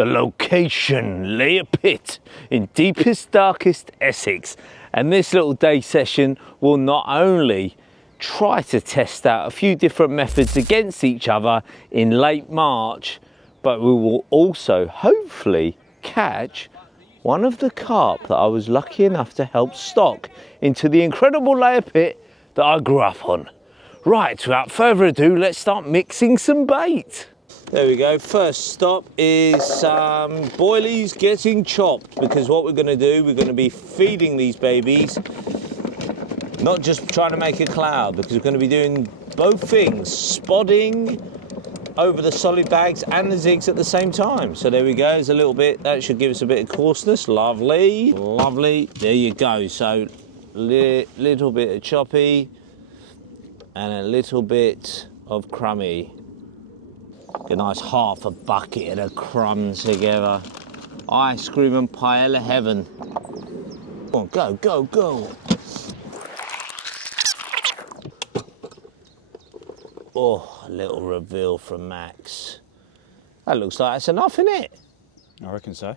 The location, layer pit in deepest, darkest Essex. And this little day session will not only try to test out a few different methods against each other in late March, but we will also hopefully catch one of the carp that I was lucky enough to help stock into the incredible layer pit that I grew up on. Right, without further ado, let's start mixing some bait. There we go, first stop is some boilies getting chopped, because what we're gonna do, we're gonna be feeding these babies, not just trying to make a cloud, because we're gonna be doing both things, spodding over the solid bags and the zigs at the same time. So there we go, there's a little bit, that should give us a bit of coarseness, lovely, lovely. There you go, so little bit of choppy and a little bit of crummy. A nice half a bucket of crumbs together. Ice cream and paella heaven. Come on, go, go, go. Oh, a little reveal from Max. That looks like that's enough, isn't it? I reckon so.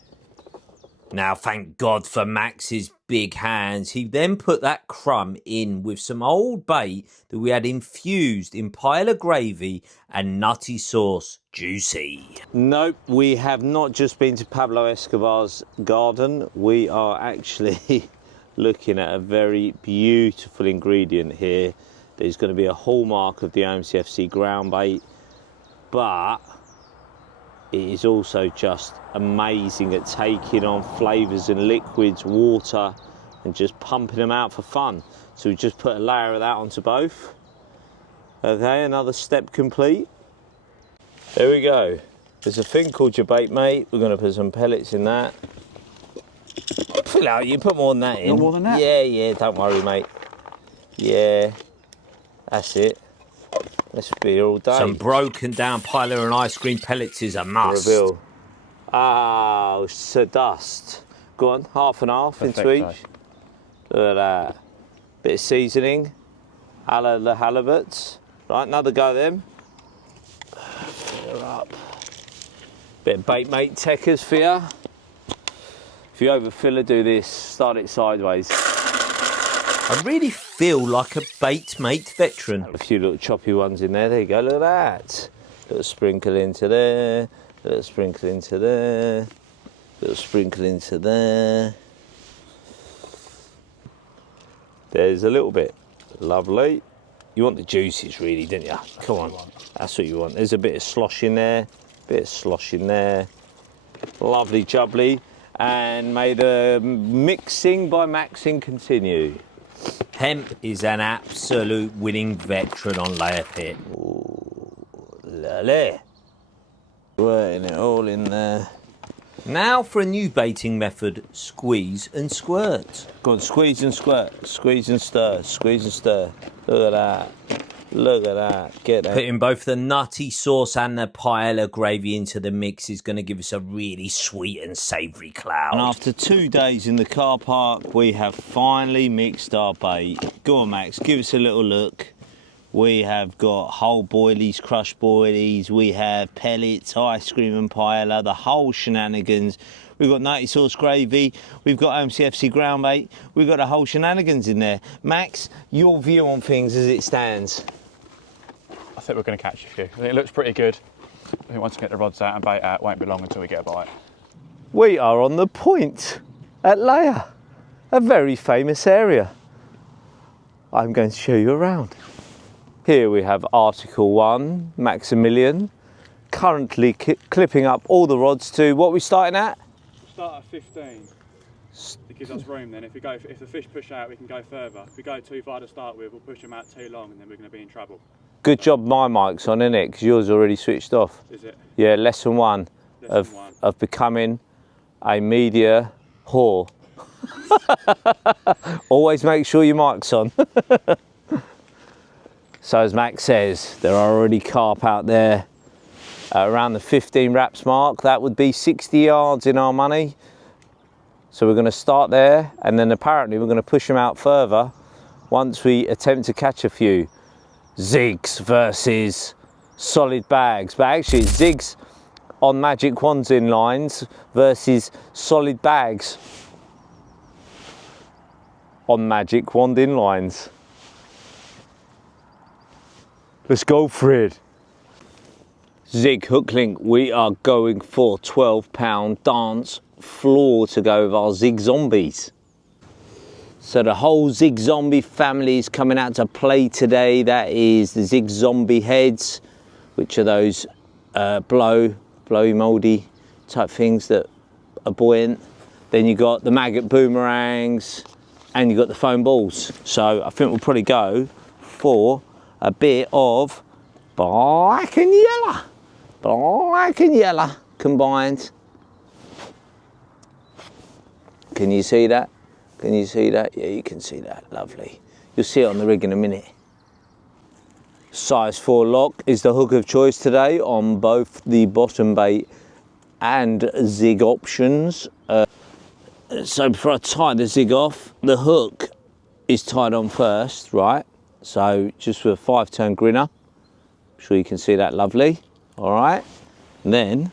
Now, thank God for Max's big hands. He then put that crumb in with some old bait that we had infused in paella gravy and nutty sauce. Juicy. Nope, we have not just been to Pablo Escobar's garden. We are actually looking at a very beautiful ingredient here. There's going to be a hallmark of the OMCFC ground bait, but it is also just amazing at taking on flavours and liquids, water, and just pumping them out for fun. So we just put a layer of that onto both. Okay, another step complete. There we go. There's a thing called your bait mate. We're going to put some pellets in that. Fill out, you put more than that in. Not more than that? Yeah, yeah, don't worry, mate. Yeah, that's it. Let's be here all day. Some broken down paella and ice cream pellets is a must. Reveal. Oh, so dust. Go on, half and half into each. Look at that. Bit of seasoning. A la the halibuts. Right, another go at them. Fill her up. Bit of bait mate techers for you. If you overfill it, do this. Start it sideways. I really feel like a bait mate veteran. A few little choppy ones in there. There you go, look at that. Little sprinkle into there, little sprinkle into there, little sprinkle into there. There's a little bit. Lovely. You want the juices really, don't you? Come on, that's what you want. There's a bit of slosh in there, bit of slosh in there. Lovely jubbly. And may the mixing by Maxing continue. Hemp is an absolute winning veteran on layer pit. Ooh, lolly. Working it all in there. Now for a new baiting method, squeeze and squirt. Go on, squeeze and squirt, squeeze and stir, squeeze and stir. Look at that. Look at that. Get that. Putting both the nutty sauce and the paella gravy into the mix is going to give us a really sweet and savoury cloud. And after 2 days in the car park, we have finally mixed our bait. Go on, Max, give us a little look. We have got whole boilies, crushed boilies. We have pellets, ice cream and paella, the whole shenanigans. We've got nutty sauce gravy. We've got OMCFC ground bait. We've got the whole shenanigans in there. Max, your view on things as it stands? I think we're going to catch a few. I think it looks pretty good. I think once we get the rods out and bait out, it won't be long until we get a bite. We are on the point at Layer, a very famous area. I'm going to show you around. Here we have Article 1, Maximilian, currently clipping up all the rods to what we're starting at? We'll start at 15. It gives us room then. If the fish push out, we can go further. If we go too far to start with, we'll push them out too long and then we're going to be in trouble. Good job my mic's on, isn't it? Because yours already switched off. Is it? Yeah, lesson one of becoming a media whore. Always make sure your mic's on. So as Max says, there are already carp out there around the 15 wraps mark. That would be 60 yards in our money. So we're going to start there, and then apparently we're going to push them out further once we attempt to catch a few. Zigs versus solid bags, but actually zigs on magic wands in lines versus solid bags on magic wand in lines. Let's go for it. Zig hook link, we are going for £12 dance floor to go with our Zig Zombies. So the whole Zig Zombie family is coming out to play today. That is the Zig Zombie heads, which are those blowy mouldy type things that are buoyant. Then you got the maggot boomerangs and you got the foam balls. So I think we'll probably go for a bit of black and yellow combined. Can you see that? Can you see that? Yeah, you can see that. Lovely. You'll see it on the rig in a minute. Size 4 lock is the hook of choice today on both the bottom bait and Zig options. So before I tie the Zig off, the hook is tied on first, right? So just with a 5-turn grinner. I'm sure you can see that lovely. All right. And then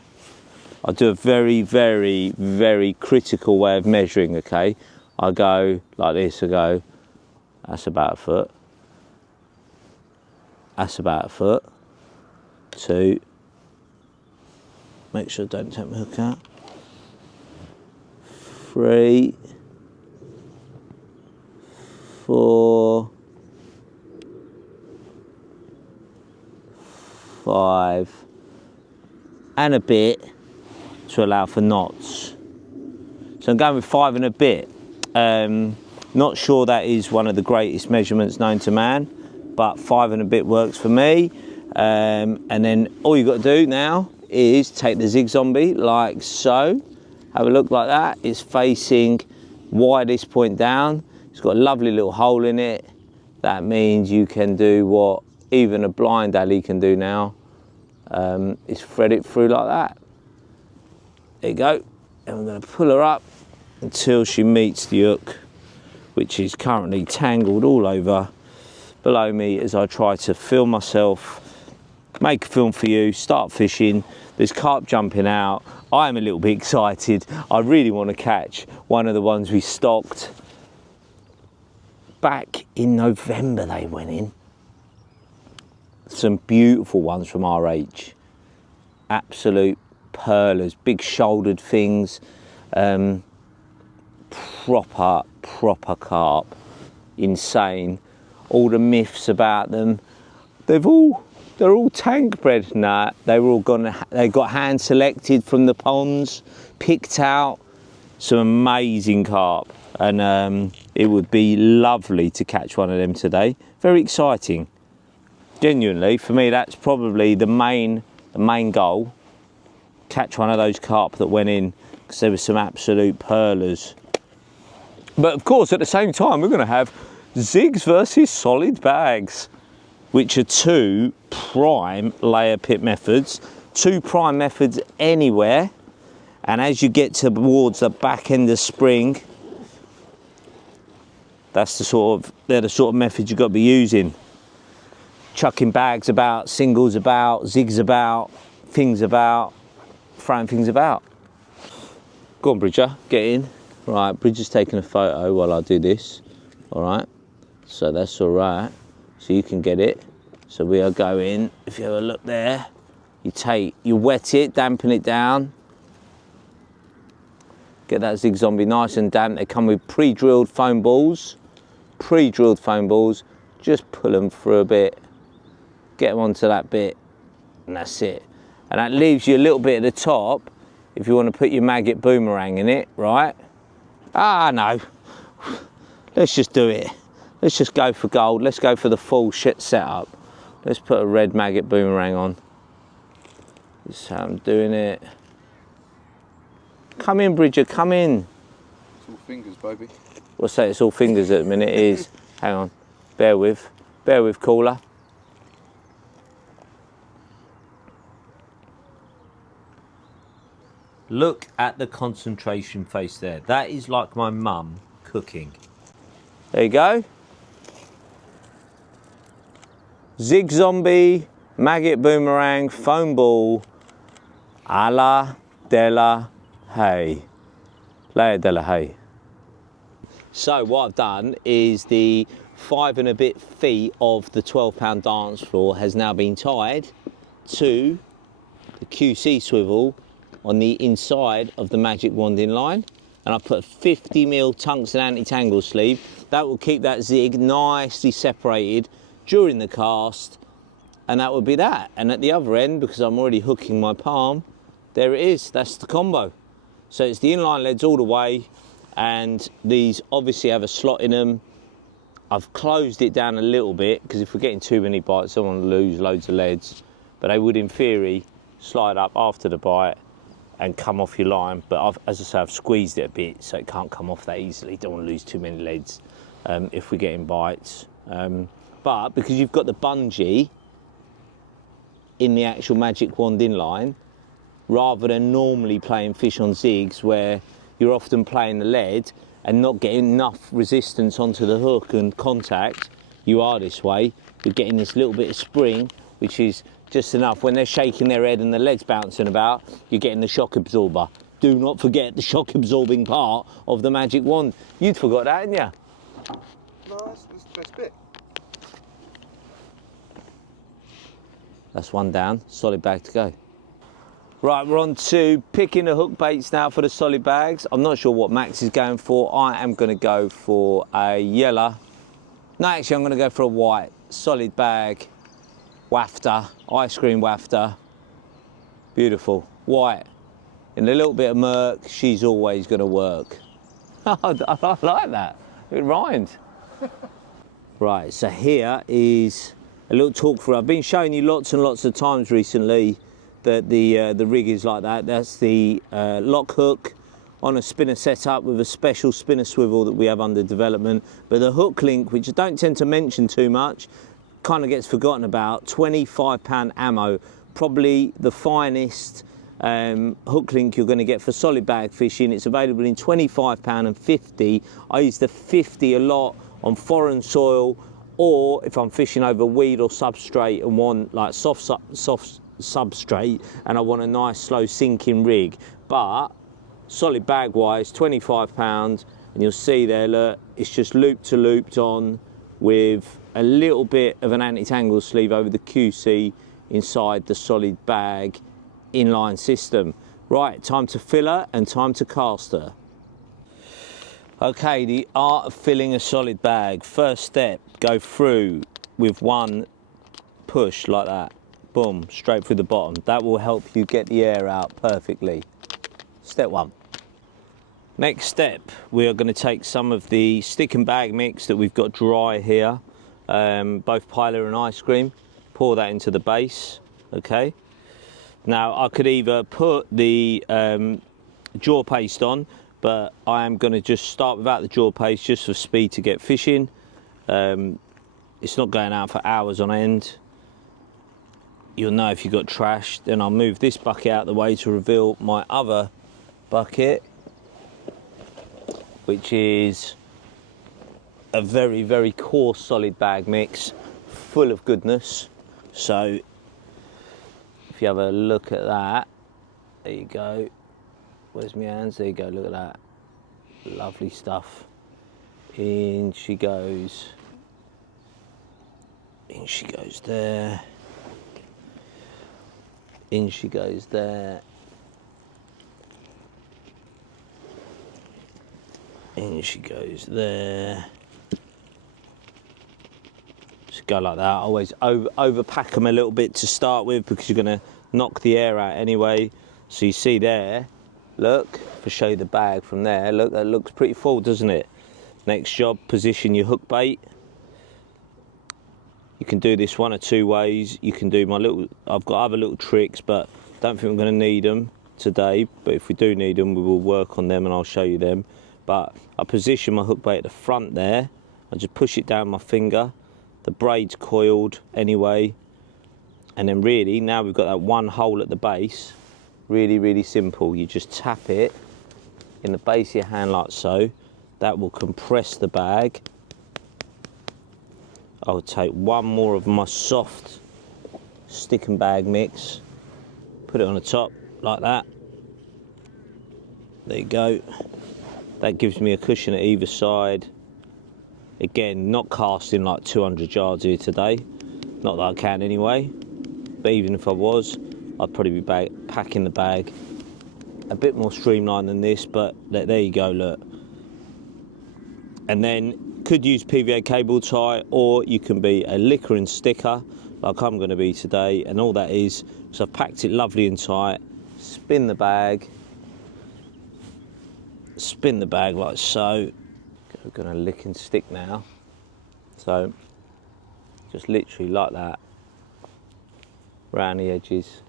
I do a very, very, very critical way of measuring, okay? I go like this, I go, that's about a foot. That's about a foot. 2. Make sure I don't take my hook out. 3. 4. 5. And a bit to allow for knots. So I'm going with 5 and a bit. Not sure that is one of the greatest measurements known to man, but 5 and a bit works for me. And then all you've got to do now is take the Zig Zombie like so. Have a look like that. It's facing widest point down. It's got a lovely little hole in it. That means you can do what even a blind alley can do now. Is thread it through like that. There you go. And I'm going to pull her up until she meets the hook, which is currently tangled all over below me as I try to film myself, make a film for you, start fishing. There's carp jumping out. I am a little bit excited. I really want to catch one of the ones we stocked back in November. They went in. Some beautiful ones from RH. Absolute pearlers, big shouldered things. Proper carp. Insane. All the myths about them. They're all tank bred. Nah, they got hand selected from the ponds, picked out. Some amazing carp, and it would be lovely to catch one of them today. Very exciting. Genuinely, for me, that's probably the main goal. Catch one of those carp that went in, because there were some absolute pearlers. But of course, at the same time, we're going to have Zigs versus solid bags, which are 2 prime layer pit methods, 2 prime methods anywhere. And as you get towards the back end of spring, they're the sort of methods you've got to be using. Chucking bags about, singles about, zigs about, things about, throwing things about. Go on, Bridger, get in. Right, Bridger's taking a photo while I do this. All right, so that's all right. So you can get it. So we are going, if you have a look there, you wet it, dampen it down. Get that Zig Zombie nice and damp. They come with pre-drilled foam balls. Just pull them through a bit. Get them onto that bit, and that's it. And that leaves you a little bit at the top if you want to put your maggot boomerang in it, right? Ah, no. Let's just do it. Let's just go for gold. Let's go for the full shit setup. Let's put a red maggot boomerang on. This is how I'm doing it. Come in, Bridger, come in. It's all fingers, baby. We'll say it's all fingers at the minute. It is. Hang on. Bear with, caller. Look at the concentration face there. That is like my mum cooking. There you go. Zig Zombie, maggot boomerang, foam ball, Ala de la Hay. Layer de la Hay. So what I've done is the 5 and a bit feet of the 12-pound dance floor has now been tied to the QC swivel on the inside of the magic wand in line, and I've put a 50mm tungsten anti-tangle sleeve that will keep that zig nicely separated during the cast, and that would be that. And at the other end, because I'm already hooking my palm, there it is, that's the combo. So it's the inline leads all the way, and these obviously have a slot in them. I've closed it down a little bit because if we're getting too many bites, I don't want to lose loads of leads, but they would in theory slide up after the bite and come off your line. But as I say, I've squeezed it a bit so it can't come off that easily. Don't want to lose too many leads if we're getting bites. But because you've got the bungee in the actual magic wand inline, rather than normally playing fish on zigs where you're often playing the lead and not getting enough resistance onto the hook and contact, you are this way. You're getting this little bit of spring, which is just enough. When they're shaking their head and the legs bouncing about, you're getting the shock absorber. Do not forget the shock absorbing part of the magic wand. You'd forgot that, hadn't you? No, that's the best bit. That's one down, solid bag to go. Right, we're on to picking the hook baits now for the solid bags. I'm not sure what Max is going for. I am going to go for a yellow. No, actually, I'm going to go for a white solid bag wafter, ice cream wafter. Beautiful. White. In a little bit of murk, she's always going to work. I like that. It rhymed. Right, so here is a little talk for. I've been showing you lots and lots of times recently that the rig is like that. That's the lock hook on a spinner setup with a special spinner swivel that we have under development. But the hook link, which I don't tend to mention too much, kind of gets forgotten about. 25-pound ammo, probably the finest hook link you're going to get for solid bag fishing. It's available in 25-pound and 50. I use the 50 a lot on foreign soil, or if I'm fishing over weed or substrate and want like soft substrate and I want a nice slow sinking rig. But solid bag wise, 25 pounds, and you'll see there, look, it's just loop to looped on with a little bit of an anti-tangle sleeve over the QC inside the solid bag inline system. Right, time to filler and time to caster. Okay, the art of filling a solid bag. First step, go through with one push like that. Boom, straight through the bottom. That will help you get the air out perfectly. Step one. Next step, we are going to take some of the stick and bag mix that we've got dry here, both Pilar and ice cream, pour that into the base, okay? Now, I could either put the jaw paste on, but I am going to just start without the jaw paste just for speed to get fishing. It's not going out for hours on end. You'll know if you've got trash. Then I'll move this bucket out of the way to reveal my other bucket, which is a very, very coarse solid bag mix, full of goodness. So if you have a look at that, there you go. Where's my hands? There you go, look at that. Lovely stuff. In she goes. In she goes there. In she goes there. In she goes there. Just go like that. I always overpack them a little bit to start with because you're going to knock the air out anyway. So you see there, look, if I show you the bag from there, look, that looks pretty full, doesn't it? Next job, position your hook bait. You can do this one or two ways. You can do my little, I've got other little tricks, but don't think I'm going to need them today. But if we do need them, we will work on them and I'll show you them. But I position my hook bait at the front there. I just push it down my finger. The braid's coiled anyway. And then really, now we've got that one hole at the base. Really, really simple. You just tap it in the base of your hand like so. That will compress the bag. I'll take one more of my soft stick and bag mix, put it on the top, like that. There you go. That gives me a cushion at either side. Again, not casting like 200 yards here today. Not that I can anyway. But even if I was, I'd probably be packing the bag a bit more streamlined than this, but there you go, look. And then could use PVA cable tie, or you can be a licker and sticker like I'm going to be today. And all that is, so I've packed it lovely and tight, spin the bag like so. We're going to lick and stick now, so just literally like that round the edges.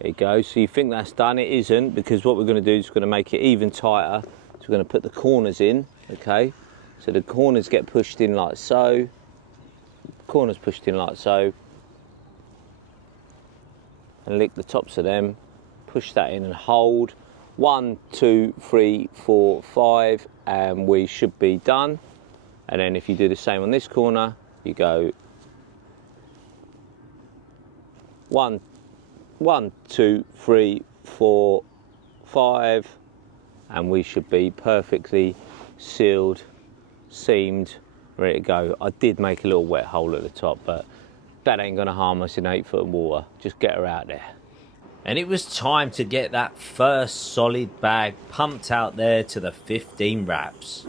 There you go. So you think that's done, it isn't, because what we're going to do is we're going to make it even tighter. So we're going to put the corners in, okay? So the corners get pushed in like so. Corners pushed in like so. And lick the tops of them. Push that in and hold. 1, 2, 3, 4, 5, and we should be done. And then if you do the same on this corner, you go 1, 2, 3, 4, 5, and we should be perfectly sealed, seamed, ready to go. I did make a little wet hole at the top, but that ain't gonna harm us in 8 foot of water. Just get her out there. And it was time to get that first solid bag pumped out there to the 15 wraps.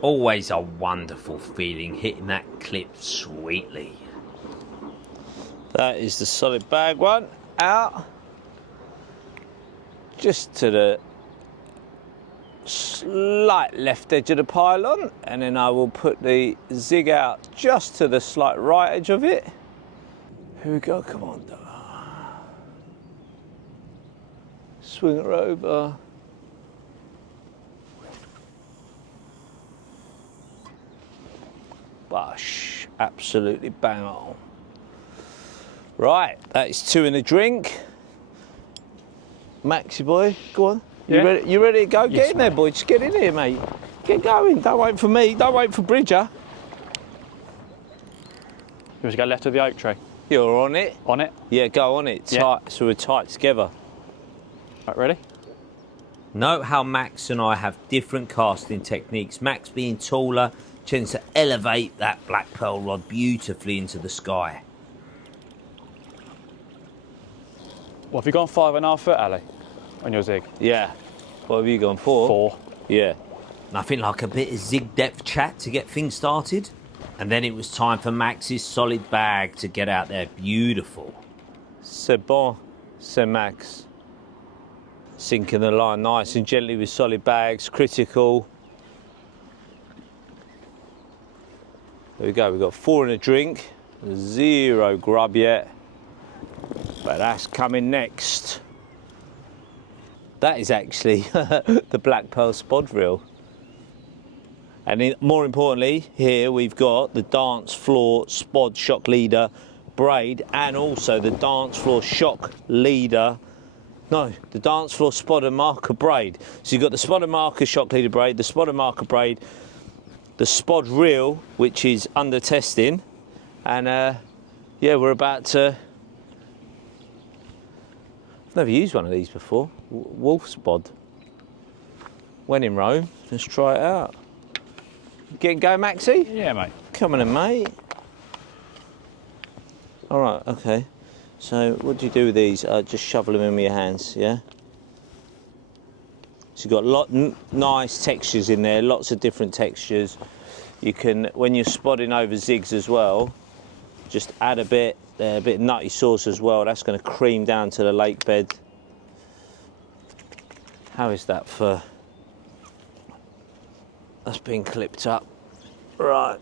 Always a wonderful feeling hitting that clip sweetly. That is the solid bag one out. Just to the slight left edge of the pylon, and then I will put the zig out just to the slight right edge of it. Here we go, come on. Swing her over. Bush, absolutely bang on. Right, that is 2 in a drink. Maxie boy, go on. Yeah. You ready to go? Yes, Get in there, boy. Just get in here, mate. Get going. Don't wait for me. Don't wait for Bridger. You want to go left of the oak tree? You're on it. On it? Yeah, go on it. Yeah. Tight, so we're tight together. Right, ready? Note how Max and I have different casting techniques. Max being taller tends to elevate that black pearl rod beautifully into the sky. Well, have you gone 5.5 foot, Ali, on your zig? Yeah. What have you gone for? 4. Yeah. Nothing like a bit of zig depth chat to get things started. And then it was time for Max's solid bag to get out there. Beautiful. C'est bon, c'est Max. Sinking the line nice and gently with solid bags, critical. There we go, we've got 4 in a drink, 0 grub yet, but that's coming next. That is actually the Black Pearl spod reel. And more importantly, here we've got the dance floor spod shock leader braid, and also the dance floor shock leader, no, the dance floor spod and marker braid. So you've got the spod and marker shock leader braid, the spod and marker braid, the spod reel, which is under testing, and yeah, we're about to. I've never used one of these before. Wolf spod. When in Rome, let's try it out. Get going, Maxie? Yeah, mate. Come on in, mate. All right, okay. So what do you do with these? Just shovel them in with your hands, yeah? So you've got nice textures in there, lots of different textures. You can, when you're spodding over zigs as well, just add a bit of nutty sauce as well. That's going to cream down to the lake bed. How is that for? That's been clipped up. Right.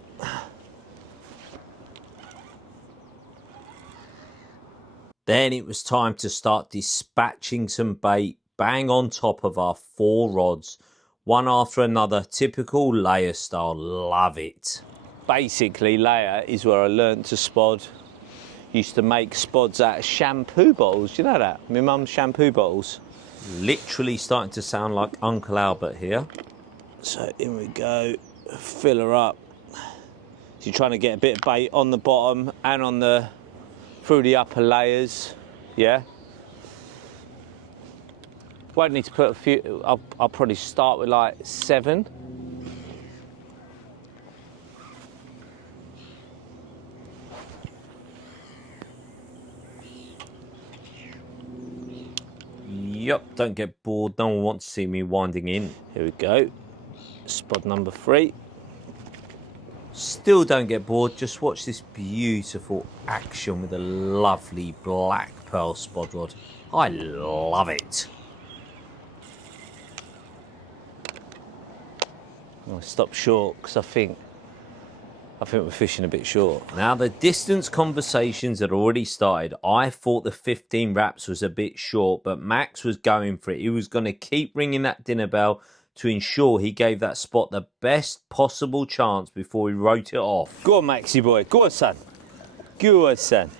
Then it was time to start dispatching some bait bang on top of our 4 rods, one after another, typical layer style. Love it. Basically, layer is where I learnt to spod. Used to make spods out of shampoo bottles. Do you know that? My mum's shampoo bottles. Literally starting to sound like Uncle Albert here. So in we go, fill her up. So you're trying to get a bit of bait on the bottom and on the through the upper layers, yeah. Won't need to put a few. I'll probably start with like 7. Yup, don't get bored. No one wants to see me winding in. Here we go. Spot number 3. Still don't get bored. Just watch this beautiful action with a lovely black pearl spod rod. I love it. I'll stop short because I think we're fishing a bit short. Now the distance conversations had already started. I thought the 15 wraps was a bit short, but Max was going for it. He was going to keep ringing that dinner bell to ensure he gave that spot the best possible chance before he wrote it off. Go on, Maxie boy. Go on, son. Go on, son.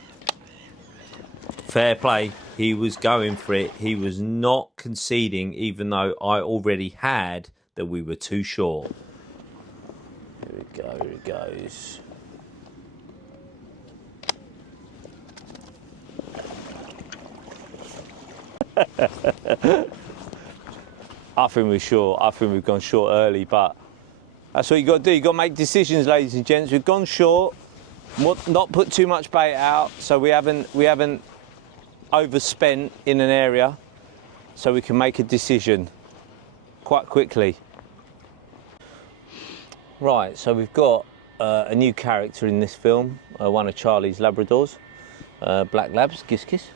Fair play. He was going for it. He was not conceding, even though I already had that we were too short. Here we go, here it goes. I think we're short. I think we've gone short early, but that's what you got to do. You got to make decisions, ladies and gents. We've gone short, not put too much bait out, so we haven't overspent in an area, so we can make a decision quite quickly. Right, so we've got a new character in this film, one of Charlie's Labradors, Black Labs. Kiss, kiss.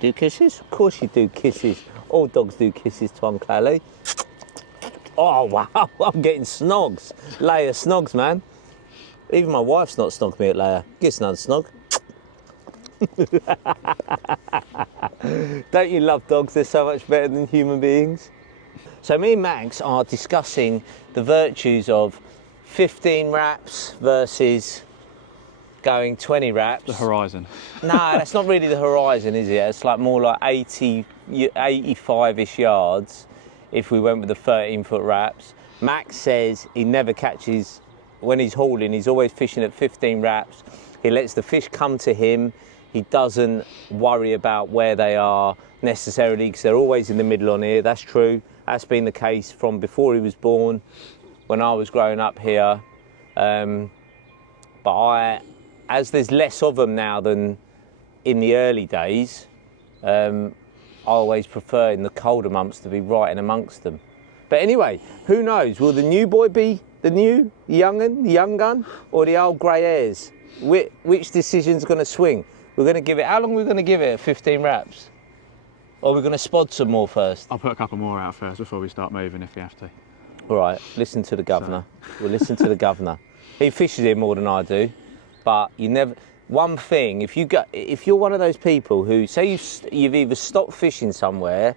Do kisses? Of course you do kisses. All dogs do kisses, Tom Clally. Oh, wow, I'm getting snogs. Leia snogs, man. Even my wife's not snogged me at Leia. Give us another snog. Don't you love dogs? They're so much better than human beings. So me and Max are discussing the virtues of 15 wraps versus going 20 wraps. The horizon. No, that's not really the horizon, is it? It's like more like 85-ish yards if we went with the 13-foot wraps. Max says he never catches, when he's hauling, he's always fishing at 15 wraps. He lets the fish come to him. He doesn't worry about where they are necessarily because they're always in the middle on here. That's true. That's been the case from before he was born, when I was growing up here. But as there's less of them now than in the early days, I always prefer in the colder months to be right in amongst them. But anyway, who knows? Will the new boy be the young gun, or the old grey hairs? Which decision's going to swing? We're going to give it, how long are we going to give it at 15 wraps? Or we're going to spod some more first? I'll put a couple more out first before we start moving if we have to. All right, listen to the governor. We'll listen to the governor. He fishes here more than I do, but you never. One thing, if you're one of those people who say you've either stopped fishing somewhere,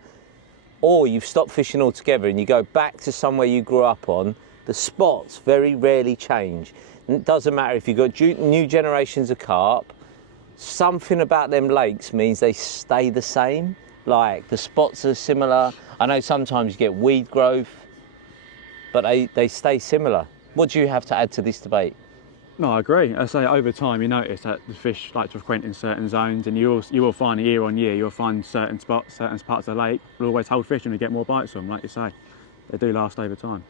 or you've stopped fishing altogether, and you go back to somewhere you grew up on, the spots very rarely change. It doesn't matter if you've got new generations of carp. Something about them lakes means they stay the same. Like the spots are similar. I know sometimes you get weed growth, but they stay similar. What do you have to add to this debate? No, I agree. I say over time you notice that the fish like to frequent in certain zones, and you will find year on year you'll find certain spots, certain parts of the lake will always hold fish and you get more bites from them, like you say. They do last over time.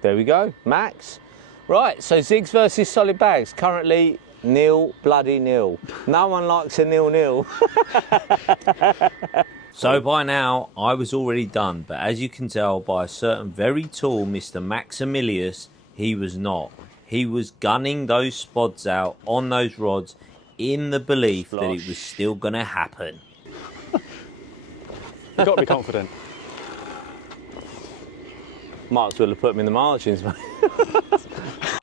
There we go, Max. Right, so zigs versus solid bags. Currently 0-0. No one likes a 0-0. So by now, I was already done, but as you can tell by a certain very tall Mr. Maximilius, he was not. He was gunning those spods out on those rods in the belief that it was still going to happen. You've got to be confident. Might as well have put him in the margins, mate.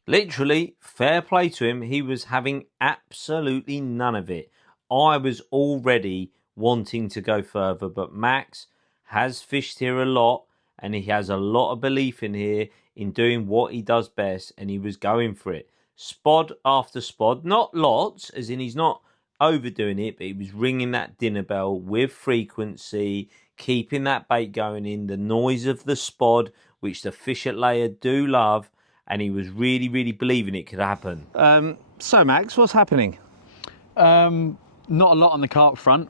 Literally, fair play to him, he was having absolutely none of it. I was already wanting to go further, but Max has fished here a lot, and he has a lot of belief in here in doing what he does best, and he was going for it. Spod after spod, not lots, as in he's not overdoing it, but he was ringing that dinner bell with frequency, keeping that bait going in, the noise of the spod which the fish at Layer do love, and he was really, really believing it could happen. So Max, what's happening? Not a lot on the carp front.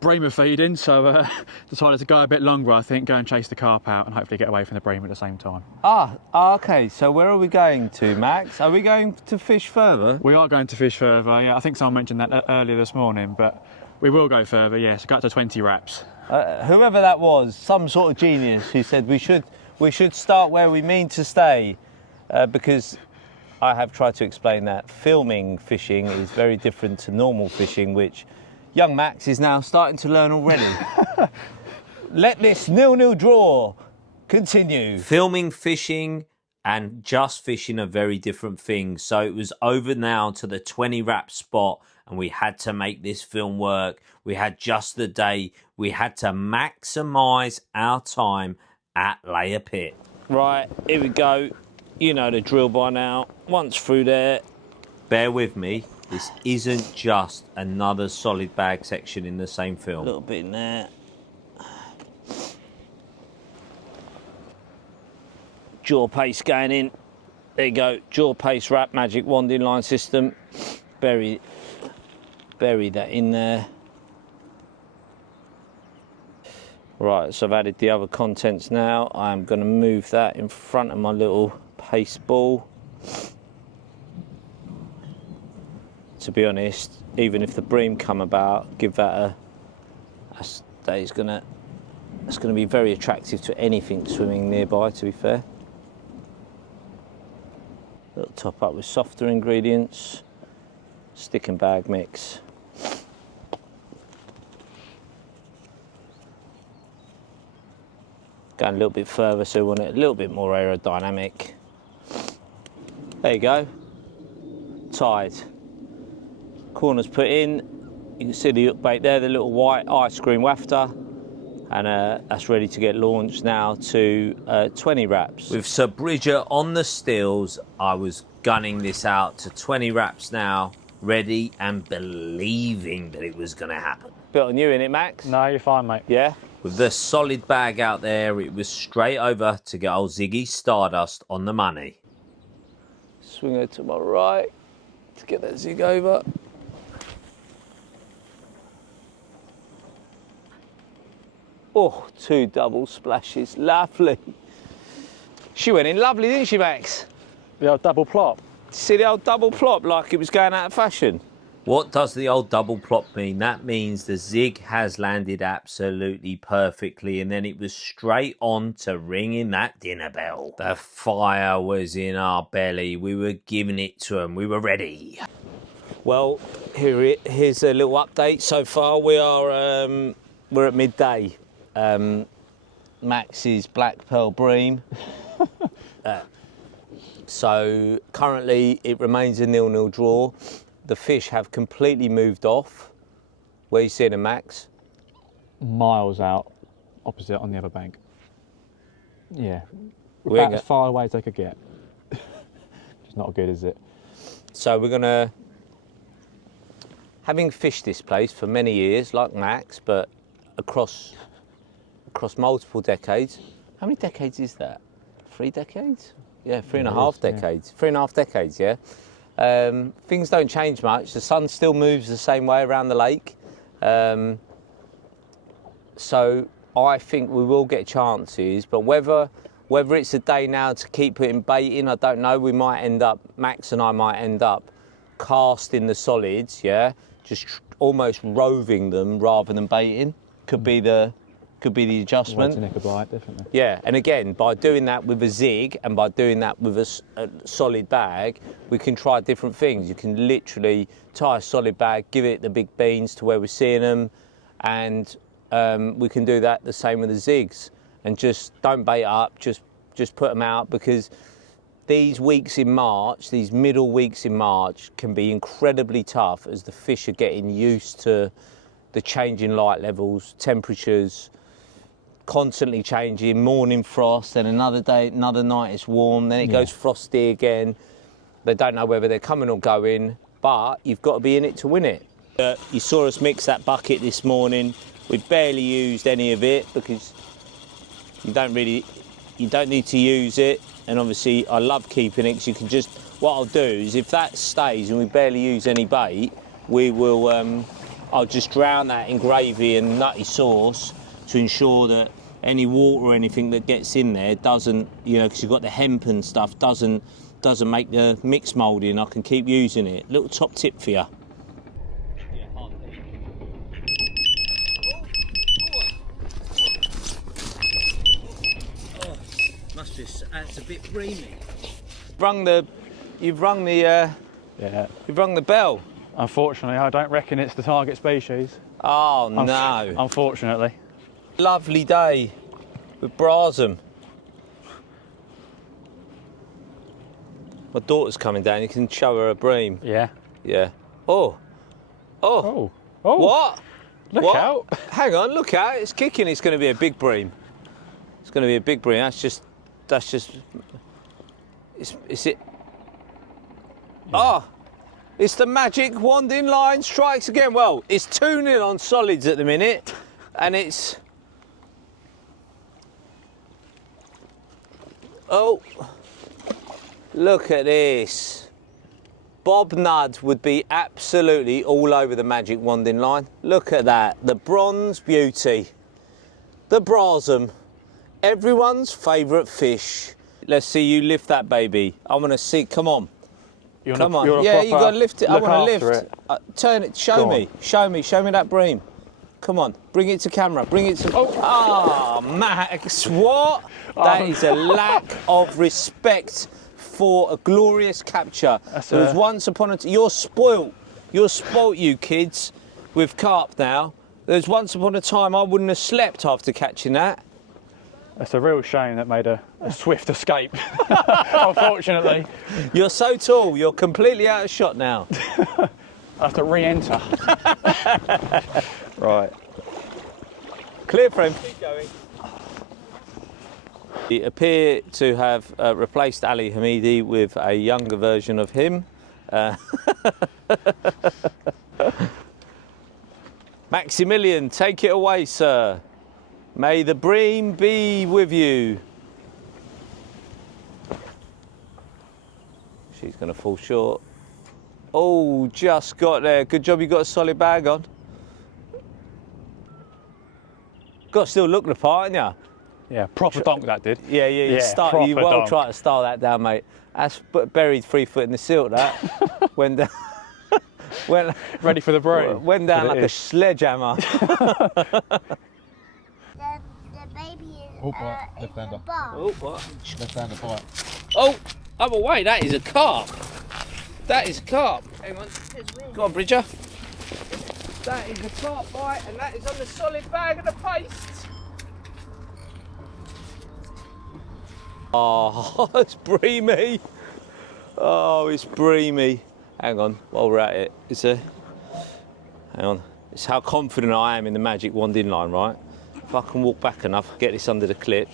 Bream are feeding, so decided to go a bit longer, I think, go and chase the carp out and hopefully get away from the bream at the same time. Okay, so where are we going to, Max? Are we going to fish further? We are going to fish further, yeah. I think someone mentioned that earlier this morning, but we will go further, yes. Go up to 20 wraps. Whoever that was, some sort of genius who said we should start where we mean to stay, because I have tried to explain that filming fishing is very different to normal fishing, which young Max is now starting to learn already. Let this 0-0 draw continue. Filming fishing and just fishing are very different things. So it was over now to the 20 wrap spot, and we had to make this film work. We had just the day. We had to maximise our time at Layer Pit. Right, here we go. You know the drill by now. Once through there. Bear with me. This isn't just another solid bag section in the same film. A little bit in there. Jaw paste going in. There you go. Jaw paste wrap magic wand inline system. Bury that in there. Right, so I've added the other contents now. I'm going to move that in front of my little paste ball. To be honest, even if the bream come about, give that it's gonna be very attractive to anything swimming nearby, to be fair. Little top up with softer ingredients, stick and bag mix. Going a little bit further, so we want it a little bit more aerodynamic. There you go, tied. Corners put in, you can see the hook bait there, the little white ice cream wafter, and that's ready to get launched now to 20 wraps. With Sir Bridger on the stills, I was gunning this out to 20 wraps now, ready and believing that it was going to happen. Bit on you, innit, Max? No, you're fine, mate. Yeah? With the solid bag out there, it was straight over to get old Ziggy Stardust on the money. Swing her to my right to get that zig over. Oh, 2 double splashes, lovely. She went in lovely, didn't she, Max? The old double plop. See the old double plop like it was going out of fashion? What does the old double plop mean? That means the zig has landed absolutely perfectly, and then it was straight on to ringing that dinner bell. The fire was in our belly. We were giving it to them. We were ready. Well, here's a little update. So far, we're at midday. Max's black pearl bream. So currently it remains a 0-0 draw. The fish have completely moved off. Where you seeing them, Max? Miles out, opposite on the other bank. Yeah, about as far away as they could get. It's not good, is it? So we're gonna, having fished this place for many years, like Max, but across multiple decades. How many decades is that? 3 decades? Yeah, 3.5 decades. Yeah. 3.5 decades, yeah. Things don't change much. The sun still moves the same way around the lake. So I think we will get chances, but whether it's a day now to keep putting bait in, I don't know. We might end up, Max and I might end up casting the solids, yeah, just almost roving them rather than baiting. Could be the adjustment. Way to nick a bite, definitely. Yeah, and again, by doing that with a zig and by doing that with a solid bag, we can try different things. You can literally tie a solid bag, give it the big beans to where we're seeing them, and we can do that the same with the zigs. And just don't bait up, just put them out, because these weeks in March, these middle weeks in March, can be incredibly tough as the fish are getting used to the changing light levels, temperatures, constantly changing, morning frost, then another day, another night it's warm, then it goes frosty again. They don't know whether they're coming or going, but you've got to be in it to win it. You saw us mix that bucket this morning. We barely used any of it because you don't really you don't need to use it. And obviously I love keeping it because you can just, what I'll do is if that stays and we barely use any bait, we will, I'll just drown that in gravy and nutty sauce to ensure that any water or anything that gets in there doesn't, you know, because you've got the hemp and stuff, doesn't make the mix moulding. I can keep using it. Little top tip for you. Must be, it's a bit breamy. You've rung the bell. Unfortunately, I don't reckon it's the target species. Oh no. Unfortunately. Lovely day with Brasem. My daughter's coming down, you can show her a bream. Yeah. Yeah. Oh. What? Look out. Hang on, look out, it's kicking, it's going to be a big bream. It's going to be a big bream, it's it. Yeah. Oh, it's the magic wand in line, strikes again. Well, it's 2-0 on solids at the minute, and it's... Oh, look at this. Bob Nudd would be absolutely all over the magic wand in line. Look at that, the bronze beauty. The Brasem, everyone's favourite fish. Let's see you lift that baby. I want to see, come on. Come on, yeah, you got to lift it. I want to lift. Turn it, show me that bream. Come on, bring it to camera, bring it to... Oh, Max, what? That is a lack of respect for a glorious capture. There was once upon a time, you're spoilt, you kids, with carp now. There was once upon a time I wouldn't have slept after catching that. It's a real shame that made a swift escape, unfortunately. You're so tall, you're completely out of shot now. I have to re-enter. Right. Clear frame. Keep going. They appear to have replaced Ali Hamidi with a younger version of him. Maximilian, take it away, sir. May the bream be with you. She's going to fall short. Oh, just got there. Good job you got a solid bag on. Got to still look the part, haven't you? Yeah, proper donk that did. Yeah, you well tried to style that down, mate. That's buried 3 foot in the silt, that. Went down. Ready for the bream. Went down like a sledgehammer. The baby is left-hander. Oh, what? Left-hander bite. Oh, other way, that is a carp. That is a carp. Hang on. Go on, Bridger. That is a carp bite, and that is on the solid bag of the paste. Oh, it's breamy. Oh, it's breamy. Hang on, while we're at it, hang on. It's how confident I am in the magic wand inline, right? If I can walk back enough, get this under the clip.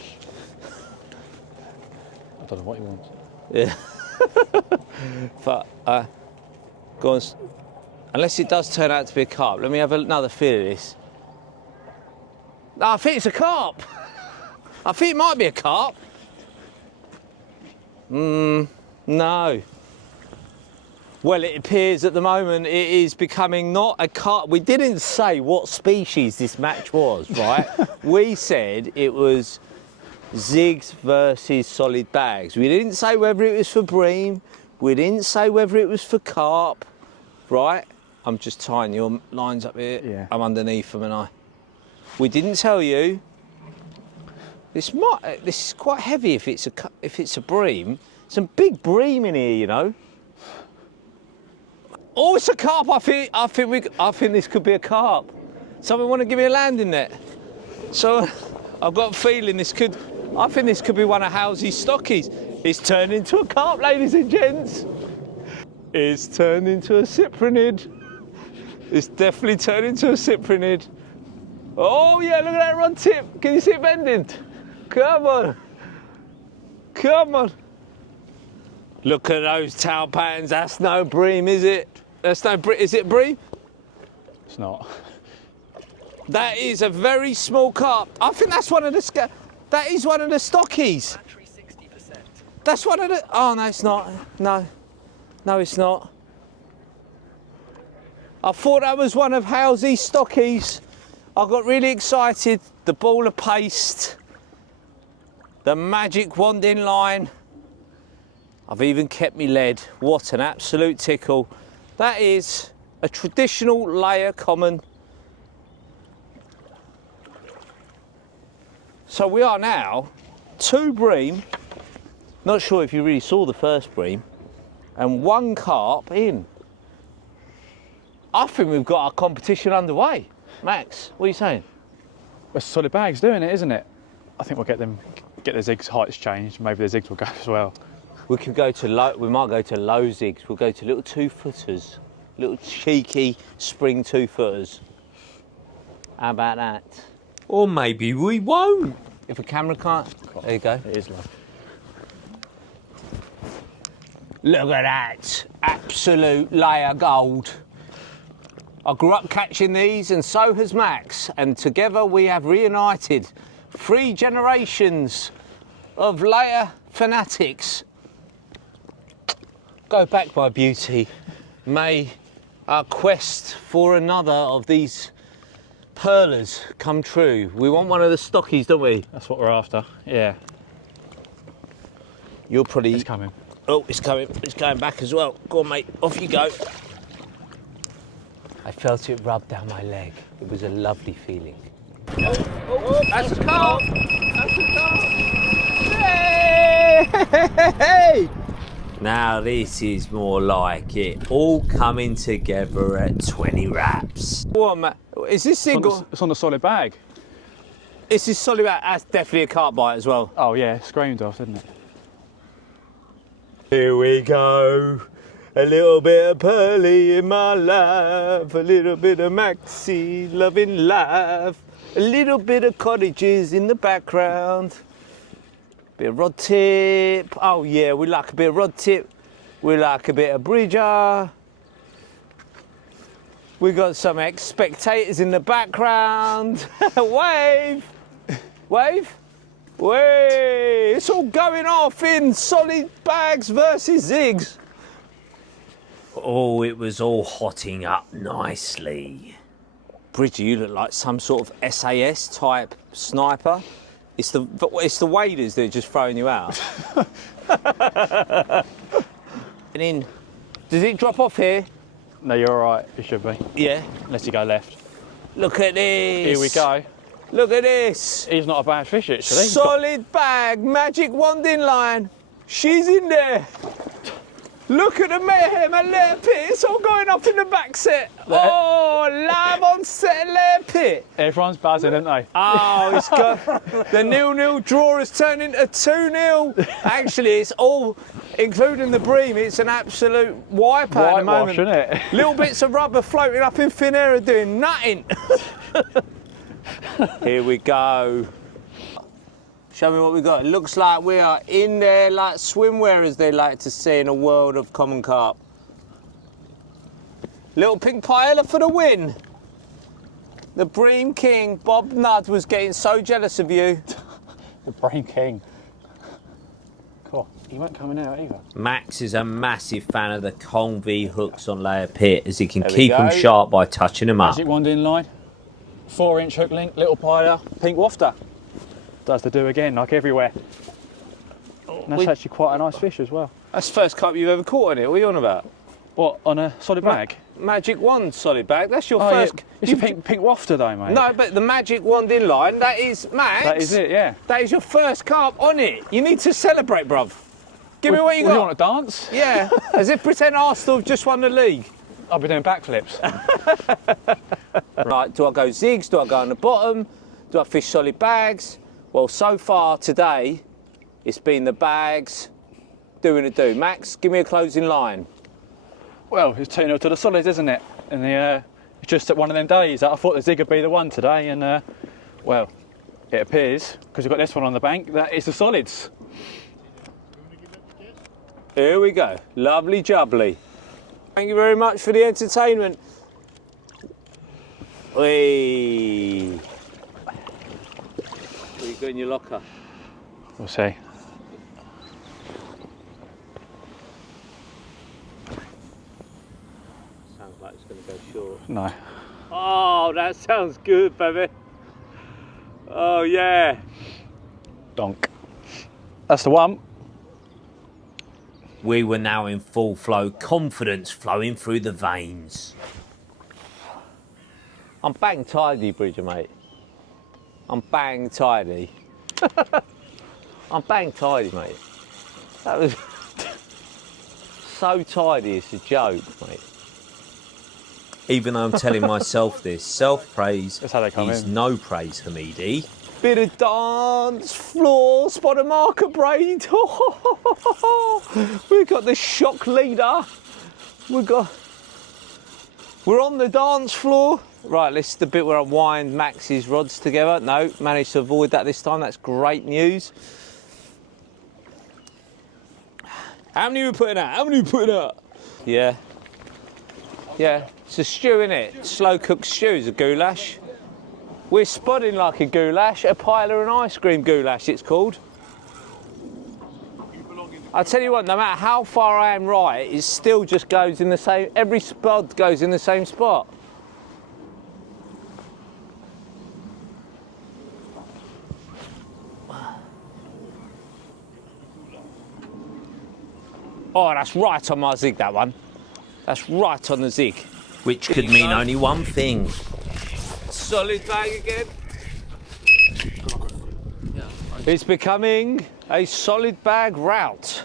I don't know what he wants. Yeah. But, go on. Unless it does turn out to be a carp, let me have another feel of this. No, I think it's a carp. I think it might be a carp. No. Well, it appears at the moment it is becoming not a carp. We didn't say what species this match was, right? We said it was zigs versus solid bags. We didn't say whether it was for bream. We didn't say whether it was for carp, right? I'm just tying your lines up here. Yeah. I'm underneath them, and we didn't tell you. This is quite heavy if it's a bream. Some big bream in here, you know. Oh, it's a carp. I think this could be a carp. Someone want to give me a landing net? So I've got a feeling I think this could be one of House's stockies. It's turned into a carp, ladies and gents. It's turned into a cyprinid. It's definitely turned into a cyprinid. Oh yeah, look at that rod tip. Can you see it bending? Come on. Come on. Look at those tail patterns. That's no bream, is it? That's no bream. Is it bream? It's not. That is a very small carp. I think that's one of the That is one of the stockies. That's one of the... Oh, no, it's not. No. No, it's not. I thought that was one of Halsey's stockies. I got really excited. The ball of paste. The magic wand in line. I've even kept me lead. What an absolute tickle. That is a traditional layer common. So we are now 2 bream. Not sure if you really saw the first bream. And 1 carp in. I think we've got our competition underway. Max, what are you saying? It's solid bags doing it, isn't it? I think we'll get the zigs heights changed. Maybe the zigs will go as well. We could go to low, we might go to low zigs. We'll go to little 2-footers, little cheeky spring 2-footers. How about that? Or maybe we won't. If a camera can't, there you go. It is love. Look at that, absolute layer gold. I grew up catching these and so has Max, and together we have reunited 3 generations of layer fanatics. Go back, my beauty. May our quest for another of these pearlers come true. We want one of the stockies, don't we? That's what we're after, yeah. You're probably... It's coming. Oh, it's coming. It's going back as well. Go on, mate. Off you go. I felt it rub down my leg. It was a lovely feeling. Oh, that's a carp! That's a carp! Hey! Now this is more like it. All coming together at 20 wraps. What, Matt? Is this single? It's on the solid bag. This is solid bag. That's definitely a carp bite as well. Oh yeah, screamed off, didn't it? Here we go. A little bit of Pearly in my life, a little bit of Maxie loving life, a little bit of cottages in the background, bit of rod tip. Oh yeah, we like a bit of rod tip. We like a bit of bridger. We got some spectators in the background. Wave, wave. Way! It's all going off in solid bags versus zigs. Oh, it was all hotting up nicely. Bridger, you look like some sort of SAS type sniper. It's the waders that are just throwing you out. And in, does it drop off here? No, you're all right. It should be. Yeah. Unless you go left. Look at this. Here we go. Look at this. He's not a bad fish, actually. Solid bag, magic wand in line. She's in there. Look at the mayhem at layer pit. It's all going off in the back set. Oh, live on set at layer pit. Everyone's buzzing, aren't they? Oh, it's got the 0-0 draw has turned into 2-0. Actually, it's all, including the bream, it's an absolute wipeout at the moment. Isn't it? Little bits of rubber floating up in thin air are doing nothing. Here we go. Show me what we got. It looks like we are in there like swimwear, as they like to say in a world of common carp. Little pink paella for the win. The bream king, Bob Nudd, was getting so jealous of you. The bream king. Cool. He won't coming out either. Max is a massive fan of the Kong V hooks on layer pit, as he can keep them sharp by touching them up. Magic wand in line. 4-inch hook link, little paella, pink wafter. Does the do again, like everywhere. And that's actually quite a nice fish as well. That's the first carp you've ever caught on it. What are you on about? What, on a solid bag? Magic wand solid bag. That's your Oh, first. yeah. It's a pink wafter though, mate. No, but the magic wand in line, that is Max. That is it, yeah. That is your first carp on it. You need to celebrate, bruv. Give me what you got. You want to dance? Yeah, as if pretend Arsenal have just won the league. I'll be doing backflips. Right, do I go zigs? Do I go on the bottom? Do I fish solid bags? Well, so far today, it's been the bags doing a do. Max, give me a closing line. Well, it's 2-0 to the solids, isn't it? And it's just at one of them days that I thought the zig would be the one today, and well, it appears, because we've got this one on the bank, that it's the solids. Here we go. Lovely jubbly. Thank you very much for the entertainment. Whee! What you got in your locker? We'll see. Sounds like it's going to go short. No. Oh, that sounds good, baby. Oh, yeah. Donk. That's the one. We were now in full flow, confidence flowing through the veins. I'm bang tidy, Bridger, mate. I'm bang tidy. I'm bang tidy, mate. That was so tidy, it's a joke, mate. Even though I'm telling myself this, self-praise That's how they come is in. no praise, Hamidi. Bit of dance floor, spot a marker braid. We've got the shock leader. We're on the dance floor. Right, this is the bit where I wind Max's rods together. No, managed to avoid that this time. That's great news. How many are we putting out? How many are we putting out? Yeah. Yeah, it's a stew, innit? Slow cooked stew is a goulash. We're spodding like a goulash, a pile and ice cream goulash it's called. I'll tell you what, no matter how far I am right, it still just goes in the same, every spod goes in the same spot. Oh, that's right on my zig, that one. That's right on the zig. Which could mean only one thing. Solid bag again. It's becoming a solid bag route.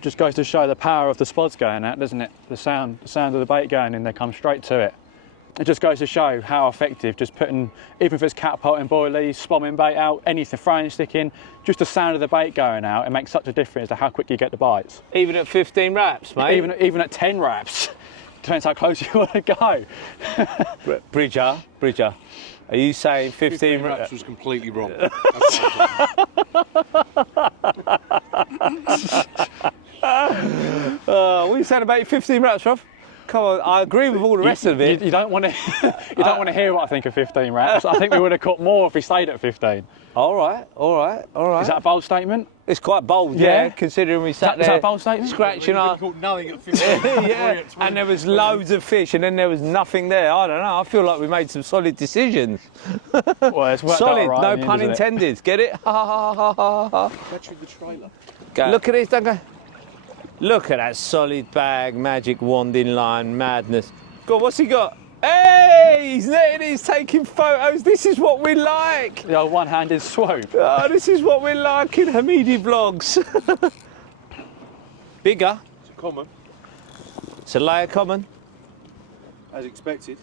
Just goes to show the power of the spods going out, doesn't it? The sound of the bait going in, they come straight to it. It just goes to show how effective just putting, even if it's catapulting boilies, spomming bait out, anything, throwing stick in, just the sound of the bait going out, it makes such a difference to how quick you get the bites. Even at 15 wraps, mate? Even at 10 wraps. Depends how close you want to go. Bridger, are you saying 15 wraps was completely wrong. What are you saying about 15 wraps, Rob? Come on, I agree with all the rest of it. You don't want to hear what I think of 15 wraps. I think we would have caught more if we stayed at 15. All right. Is that a bold statement? It's quite bold, yeah, considering we sat there. Is that a bold statement? Scratching our... Knowing at 15. Yeah, and there was loads of fish and then there was nothing there. I don't know, I feel like we made some solid decisions. Well, it's worked solid, out right no in the pun end, intended. Get it? Ha ha ha ha ha. Battery the trailer. Look at this, don't go. Look at that solid bag, magic wand in line, madness. Go on, what's he got? Hey, he's netting, he's taking photos. This is what we like. The old one-handed swoop. Oh, this is what we like in Hamidi vlogs. Bigger. It's a common, It's a layer common. as expected.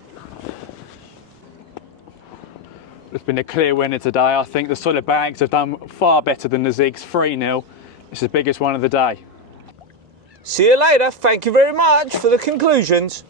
It's been a clear winner today. I think the solid bags have done far better than the zigs. 3-0. It's the biggest one of the day. See you later. Thank you very much for the conclusions.